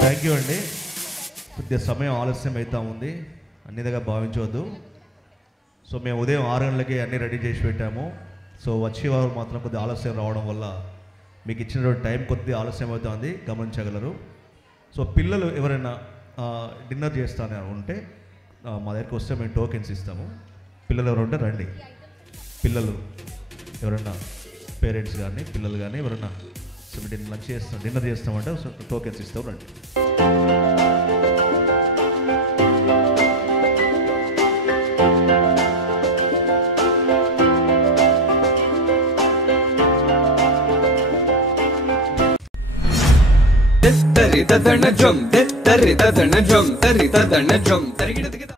Thank you అండి. కొద్దిగా సమయం ఆలస్యం అవుతా ఉంది, అన్నిదిగా భావించవద్దు. సో మేము ఉదయం 6 గంటలకి అన్నీ రెడీ చేసి పెట్టాము. సో వచ్చేవారు మాత్రం కొద్దిగా ఆలస్యం రావడం వల్ల మీకు ఇచ్చినటువంటి టైం కొద్దిగా ఆలస్యం అవుతుంది, గమనించగలరు. సో పిల్లలు ఎవరైనా డిన్నర్ చేస్తానే ఉంటే మా దగ్గరికి వస్తే మేము టోకెన్స్ ఇస్తాము. పిల్లలు ఎవరు ఉంటే రండి. పిల్లలు ఎవరైనా పేరెంట్స్ కానీ పిల్లలు కానీ ఎవరైనా లంచ్ చేస్తాం డిన్నర్ చేస్తామంటే టోకెన్స్ ఇస్తాం, రండి. తరి తదన జం తరి తదన జం తరి తదన జం తరిగిడతికి